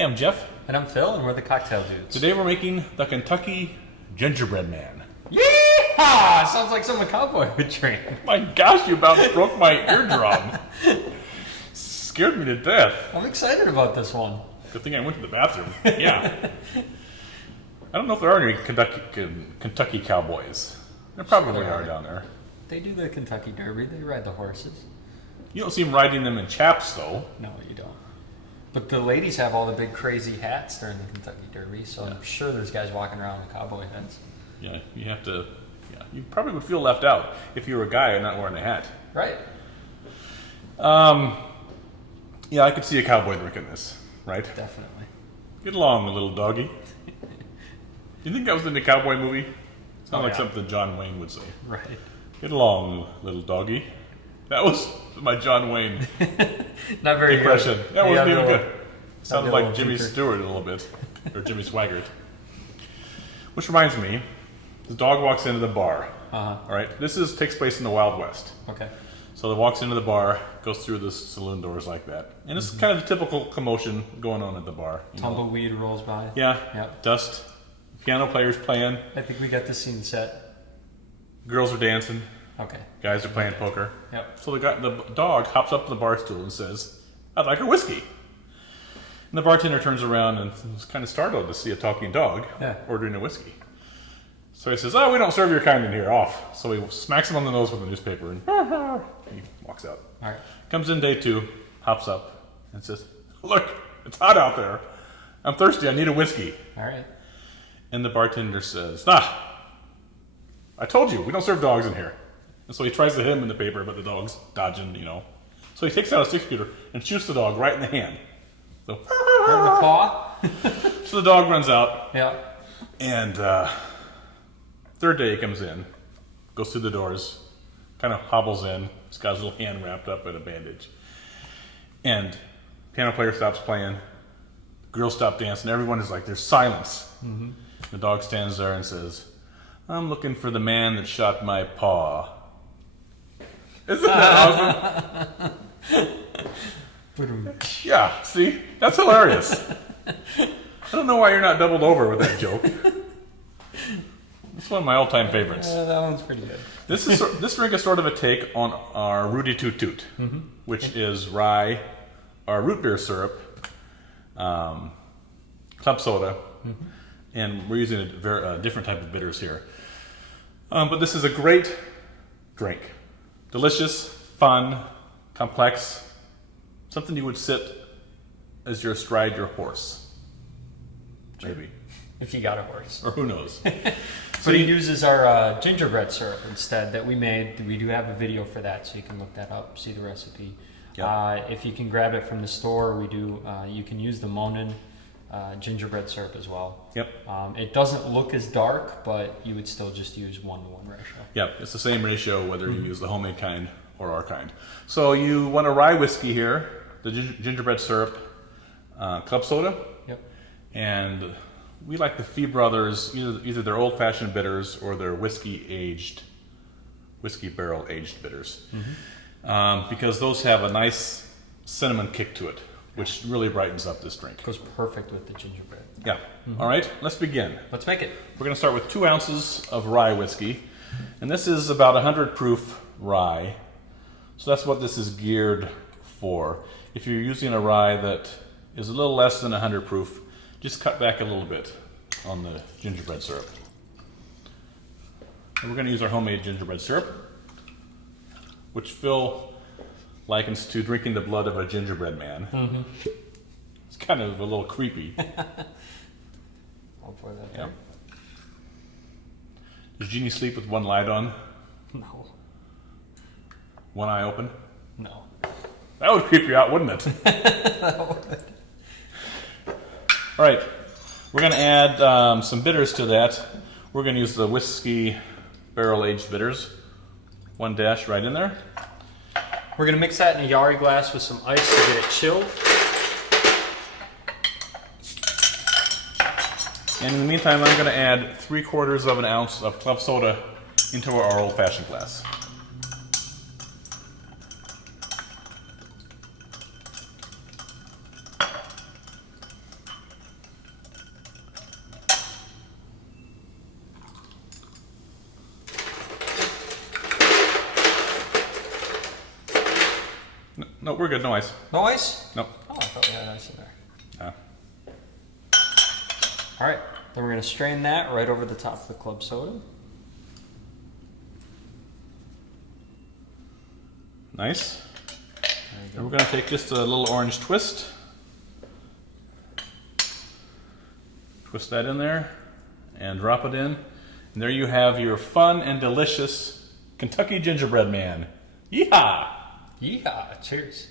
Hey, I'm Jeff. And I'm Phil, and we're the Cocktail Dudes. Today we're making the Kentucky Gingerbread Man. Yeehaw! Sounds like some cowboy would drink. My gosh, you about broke my eardrum. Scared me to death. I'm excited about this one. Good thing I went to the bathroom. Yeah. I don't know if there are any Kentucky cowboys. There probably are down there. They do the Kentucky Derby. They ride the horses. You don't see them riding them in chaps, though. No, you don't. But the ladies have all the big crazy hats during the Kentucky Derby, so I'm sure there's guys walking around with cowboy hats. Yeah, you have to. Yeah, you probably would feel left out if you were a guy and not wearing a hat. Right. Yeah, I could see a cowboy drinking this, right? Definitely. Get along, little doggy. You think that was in the cowboy movie? Sounds like something John Wayne would say. Right. Get along, little doggy. That was my John Wayne Not very impression. good. That wasn't even good. Sounded Sounded like Jimmy Stewart a little bit, or Jimmy Swaggart. Which reminds me, the dog walks into the bar. Uh-huh. All right, this takes place in the Wild West. Okay. So it walks into the bar, goes through the saloon doors like that, and it's kind of a typical commotion going on at the bar. Tumbleweed rolls by. Yeah. Yep. Dust. Piano players playing. I think we got the scene set. Girls are dancing. Okay. Guys are playing poker. Yep. So the dog hops up to the bar stool and says, "I'd like a whiskey." And the bartender turns around and is kind of startled to see a talking dog ordering a whiskey. So he says, "Oh, we don't serve your kind in here. Off." So he smacks him on the nose with a newspaper and he walks out. All right. Comes in day 2, hops up and says, "Look, it's hot out there. I'm thirsty. I need a whiskey." All right. And the bartender says, "I told you, we don't serve dogs in here." And so he tries to hit him in the paper, but the dog's dodging, So he takes out a 6-shooter and shoots the dog right in the hand. So, Right in the paw? so the dog runs out. Yeah. And third day he comes in, goes through the doors, kind of hobbles in. He's got his little hand wrapped up in a bandage. And piano player stops playing. Girls stop dancing. Everyone is like, there's silence. Mm-hmm. The dog stands there and says, "I'm looking for the man that shot my paw." Isn't that awesome? Yeah, see? That's hilarious. I don't know why you're not doubled over with that joke. It's one of my all-time favorites. That one's pretty good. This drink is sort of a take on our Rudy Toot Toot, which is rye, our root beer syrup, club soda, and we're using a different type of bitters here. But this is a great drink. Delicious, fun, complex, something you would sit as you astride your horse. Maybe. If you got a horse. Or who knows. But he uses our gingerbread syrup instead that we made. We do have a video for that, so you can look that up, see the recipe. Yep. If you can grab it from the store, we do. You can use the Monin gingerbread syrup as well. Yep. It doesn't look as dark, but you would still just use 1-to-1 ratio. Yep, it's the same ratio whether you use the homemade kind or our kind. So you want a rye whiskey here, the gingerbread syrup, club soda. Yep. And we like the Fee Brothers, either their old-fashioned bitters or their whiskey barrel aged bitters, because those have a nice cinnamon kick to it, which really brightens up this drink. Goes perfect with the gingerbread. Yeah. All right, let's begin. Let's make it. We're going to start with 2 ounces of rye whiskey, and this is about 100 proof rye. So that's what this is geared for. If you're using a rye that is a little less than 100 proof, just cut back a little bit on the gingerbread syrup. And we're going to use our homemade gingerbread syrup, which Phil likens to drinking the blood of a gingerbread man. It's kind of a little creepy. I'll pour that Yeah. there. Does Jeannie sleep with one light on? No. One eye open? No. That would creep you out, wouldn't it? That would. All right, we're going to add some bitters to that. We're going to use the whiskey barrel-aged bitters. 1 dash right in there. We're going to mix that in a Yari glass with some ice to get it chilled. And in the meantime, I'm going to add 3/4 of an ounce of club soda into our old-fashioned glass. No, we're good. No ice. No ice? Nope. Oh, I thought we had ice in there. No. All right, then we're gonna strain that right over the top of the club soda. Nice. There you And go. we're going to take just a little orange twist. Twist that in there and drop it in. And there you have your fun and delicious Kentucky gingerbread man. Yeehaw! Yeehaw! Cheers.